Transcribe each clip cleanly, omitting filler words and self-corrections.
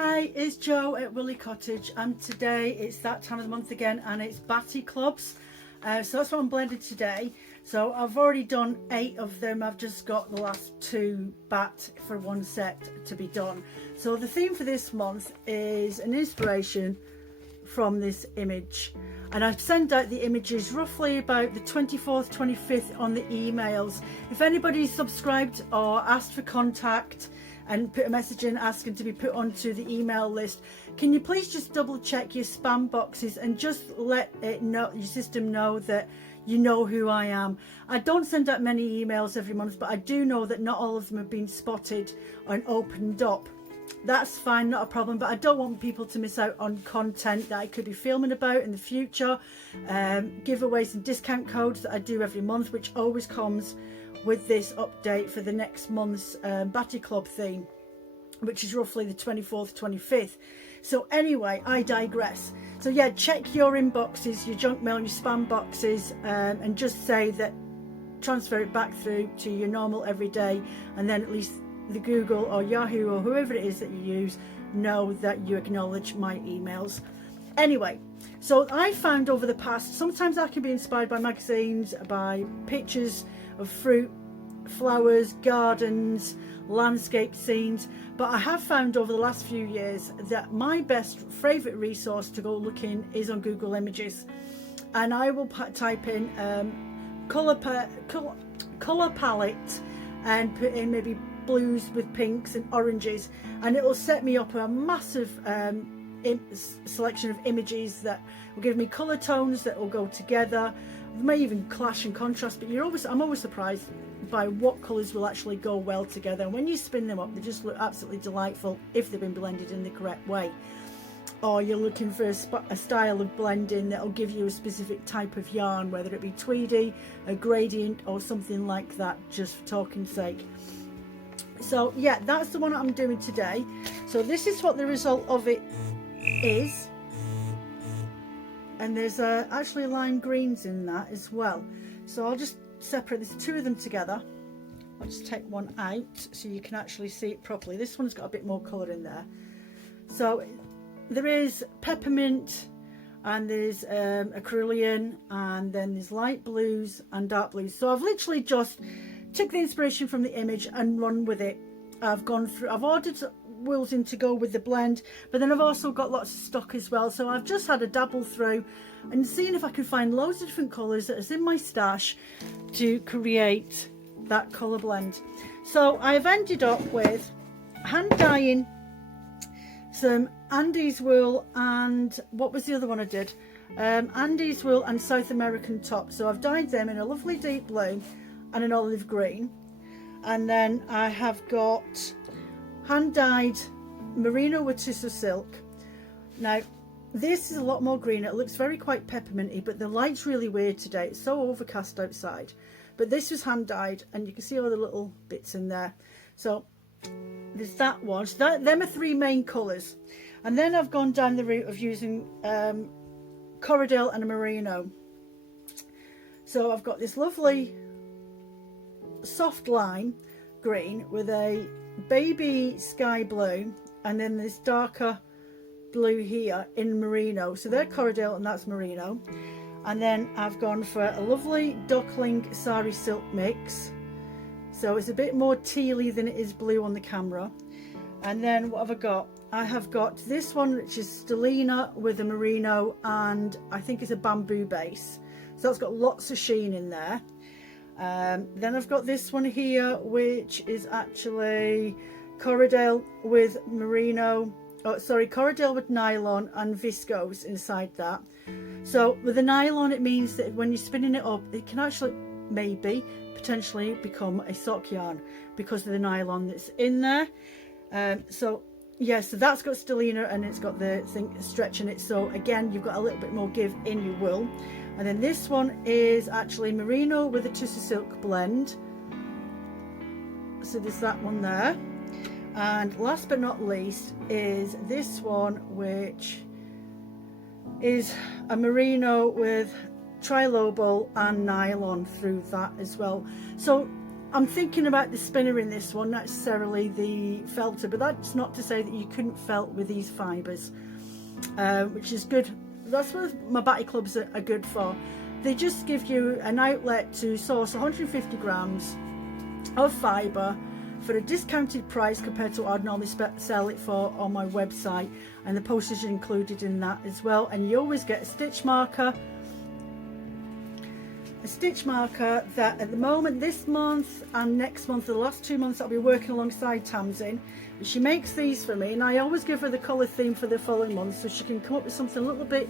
Hi, it's Jo at Wooliecottage, and today it's that time of the month again, and it's Batty clubs. So that's what I'm blending today. So I've already done 8 of them. I've just got the last 2 bat for one set to be done. So the theme for this month is an inspiration from this image, and I send out the images roughly about the 24th, 25th on the emails. If anybody's subscribed or asked for contact and put a message in asking to be put onto the email list, can you please just double check your spam boxes and just let it know, your system know, that you know who I am. I don't send out many emails every month, but I do know that not all of them have been spotted and opened up. That's fine, not a problem, but I don't want people to miss out on content that I could be filming about in the future, giveaways and discount codes that I do every month, which always comes with this update for the next month's Batty Club theme, which is roughly the 24th, 25th. So anyway, I digress. So yeah, check your inboxes, your junk mail, your spam boxes, and just say that, transfer it back through to your normal everyday, and then at least the Google or Yahoo or whoever it is that you use know that you acknowledge my emails. Anyway, so I found over the past, sometimes I can be inspired by magazines, by pictures of fruit, flowers, gardens, landscape scenes, but I have found over the last few years that my best favourite resource to go looking is on Google Images, and I will type in colour palette and put in maybe blues with pinks and oranges, and it will set me up a massive selection of images that will give me colour tones that will go together. They may even clash and contrast, but I'm always surprised by what colours will actually go well together, and when you spin them up they just look absolutely delightful if they've been blended in the correct way. Or you're looking for a style of blending that will give you a specific type of yarn, whether it be tweedy, a gradient or something like that, just for talking's sake. So yeah, that's the one I'm doing today. So this is what the result of it is, and there's actually lime greens in that as well. So I'll just separate, there's 2 of them together. I'll just take one out so you can actually see it properly. This one's got a bit more colour in there. So there is peppermint, and there's a cerulean, and then there's light blues and dark blues. So I've literally just took the inspiration from the image and run with it. I've ordered wools in to go with the blend, but then I've also got lots of stock as well, so I've just had a dabble through and seeing if I can find loads of different colours that is in my stash to create that colour blend. So I've ended up with hand dyeing some Andes wool, and what was the other one I did? Andes wool and South American top. So I've dyed them in a lovely deep blue and an olive green, and then I have got hand dyed merino with tissue silk. Now this is a lot more green, it looks quite pepperminty, but the light's really weird today, it's so overcast outside. But this was hand dyed, and you can see all the little bits in there. So there's that one. So them are 3 main colours, and then I've gone down the route of using Corridel and a merino. So I've got this lovely soft lime green with a baby sky blue, and then this darker blue here in merino. So they're Corridel and that's merino. And then I've gone for a lovely duckling sari silk mix, so it's a bit more tealy than it is blue on the camera. And then what have I got? I have got this one, which is stellina with a merino, and I think it's a bamboo base, so it's got lots of sheen in there. Then I've got this one here, which is actually Corridel with merino, Corridel with nylon and viscose inside that. So with the nylon, it means that when you're spinning it up, it can actually potentially become a sock yarn because of the nylon that's in there. So yeah, so that's got stellina, and it's got the thing stretching it, so again you've got a little bit more give in your wool. And then this one is actually merino with a tissue silk blend, so there's that one there. And last but not least is this one, which is a merino with trilobal and nylon through that as well. So I'm thinking about the spinner in this one, not necessarily the felter, but that's not to say that you couldn't felt with these fibres, which is good. That's what my Batty clubs are good for. They just give you an outlet to source 150 grams of fibre for a discounted price compared to what I'd normally sell it for on my website, and the postage included in that as well. And you always get a stitch marker that at the moment, this month and next month, the last 2 months, I'll be working alongside Tamsin. She makes these for me, and I always give her the colour theme for the following month so she can come up with something a little bit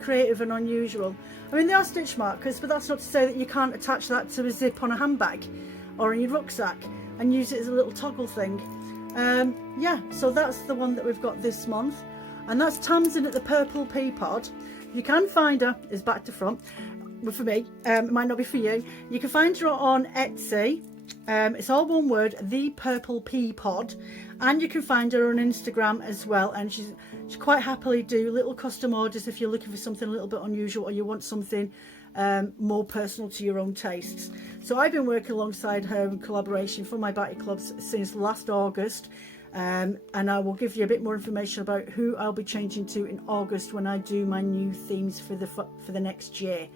creative and unusual. I mean, they are stitch markers, but that's not to say that you can't attach that to a zip on a handbag or in your rucksack and use it as a little toggle thing. Yeah, so that's the one that we've got this month, and that's Tamsin at the Purple Pea Pod. You can find her, is back to front. Well, for me, it might not be for you. You can find her on Etsy. It's all one word, the Purple Pea Pod, and you can find her on Instagram as well. And she quite happily do little custom orders if you're looking for something a little bit unusual, or you want something more personal to your own tastes. So I've been working alongside her in collaboration for my Batty clubs since last August. And I will give you a bit more information about who I'll be changing to in August when I do my new themes for the next year.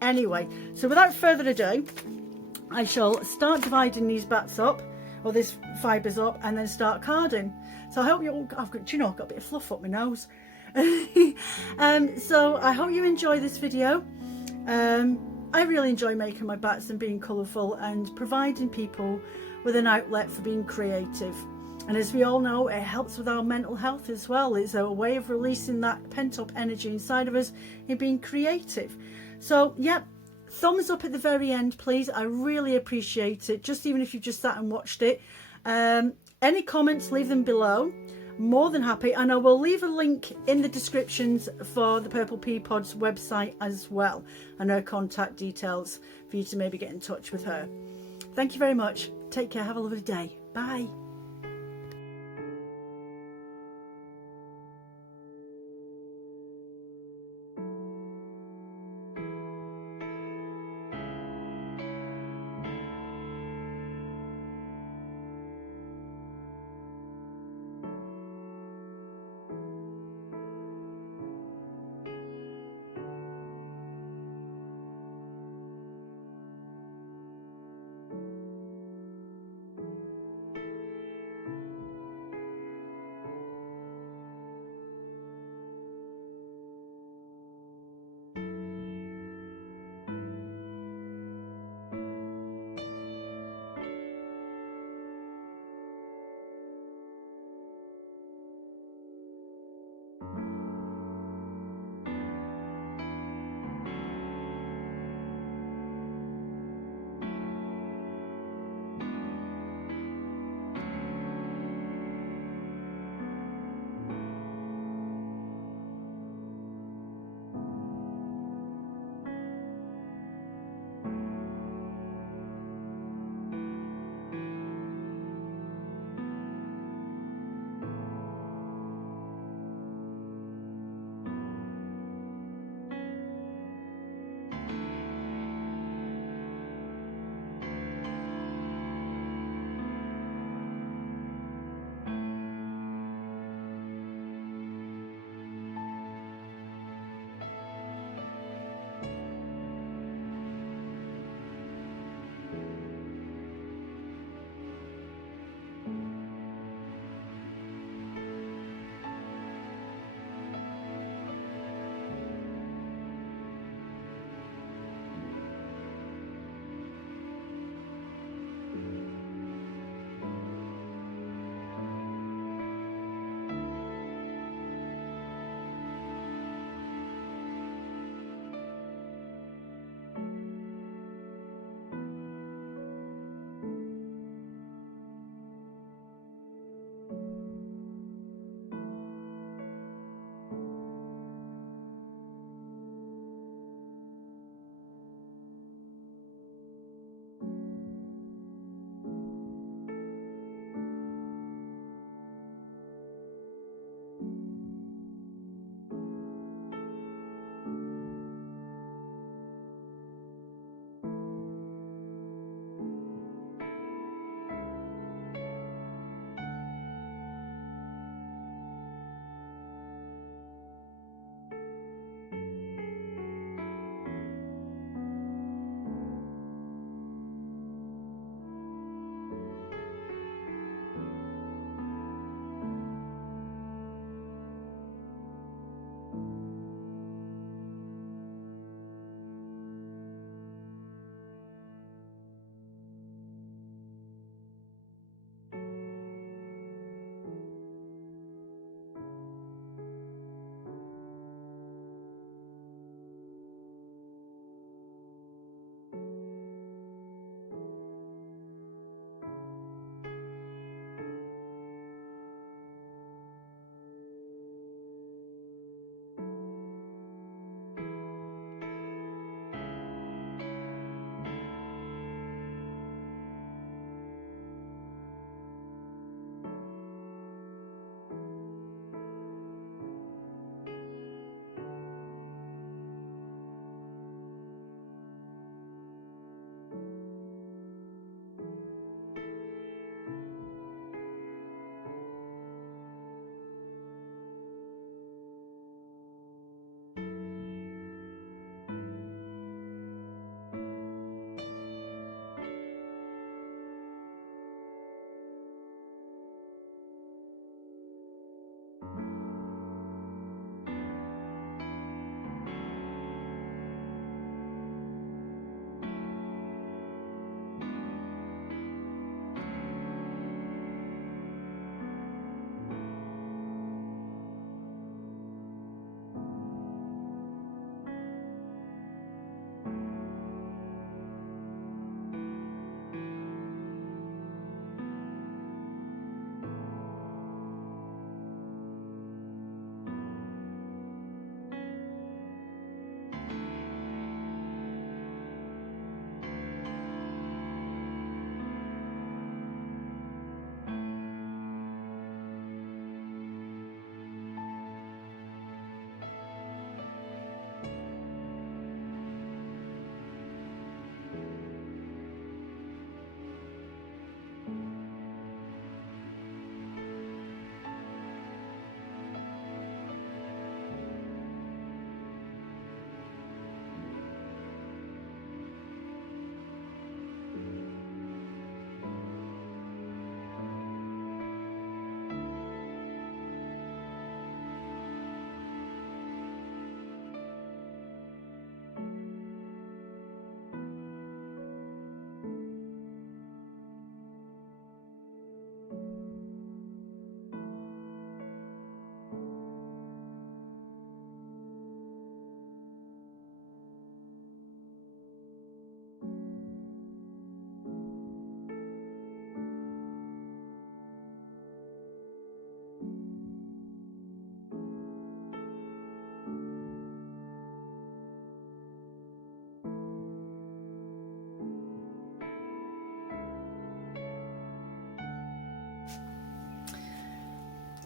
Anyway, so without further ado, I shall start dividing these bats up, or these fibres up, and then start carding. So I hope you all, I've got a bit of fluff up my nose. So I hope you enjoy this video. I really enjoy making my bats and being colourful and providing people with an outlet for being creative. And as we all know, it helps with our mental health as well. It's a way of releasing that pent-up energy inside of us in being creative. So yeah, thumbs up at the very end, please. I really appreciate it, just even if you've just sat and watched it. Any comments, leave them below. More than happy, and I will leave a link in the descriptions for the Purple Pea Pod's website as well, and her contact details for you to maybe get in touch with her. Thank you very much. Take care. Have a lovely day. Bye.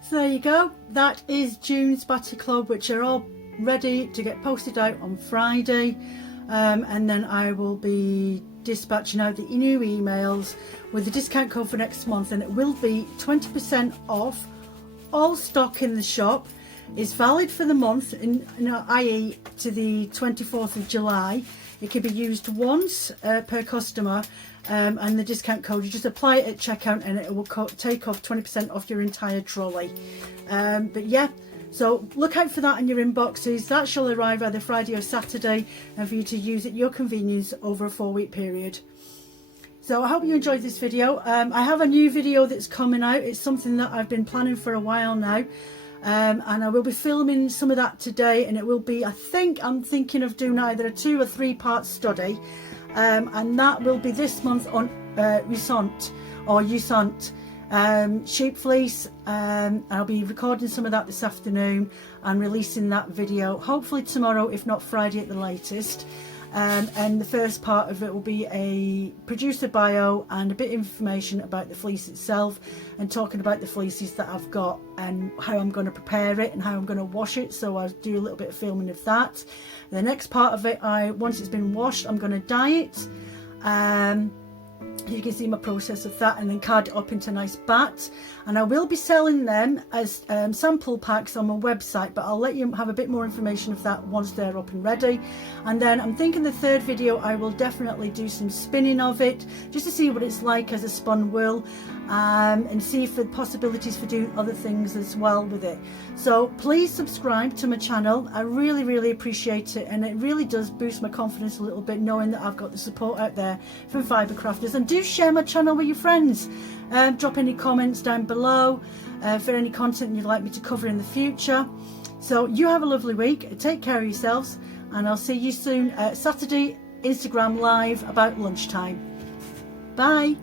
So there you go, that is June's Batty Club, which are all ready to get posted out on Friday, and then I will be dispatching out the new emails with the discount code for next month, and it will be 20% off all stock in the shop. It's valid for the month, i.e. to the 24th of July. It can be used once per customer, and the discount code, you just apply it at checkout and it will take off 20% off your entire trolley. But yeah, so look out for that in your inboxes. That shall arrive either Friday or Saturday, and for you to use at your convenience over a 4-week period. So I hope you enjoyed this video. I have a new video that's coming out. It's something that I've been planning for a while now. And I will be filming some of that today, and it will be, I'm thinking of doing either a 2 or 3 part study, and that will be this month on Usant sheep fleece. I'll be recording some of that this afternoon and releasing that video hopefully tomorrow, if not Friday at the latest. And the first part of it will be a producer bio and a bit of information about the fleece itself, and talking about the fleeces that I've got and how I'm going to prepare it and how I'm going to wash it. So I'll do a little bit of filming of that. The next part of it, once it's been washed, I'm going to dye it. You can see my process of that, and then card it up into nice bats, and I will be selling them as sample packs on my website, but I'll let you have a bit more information of that once they're up and ready. And then I'm thinking the third video I will definitely do some spinning of it, just to see what it's like as a spun wool, and see if there are possibilities for doing other things as well with it. So please subscribe to my channel. I really appreciate it, and it really does boost my confidence a little bit knowing that I've got the support out there from fibre crafters. And do share my channel with your friends. Drop any comments down below for any content you'd like me to cover in the future. So you have a lovely week, take care of yourselves, and I'll see you soon Saturday Instagram live about lunchtime. Bye.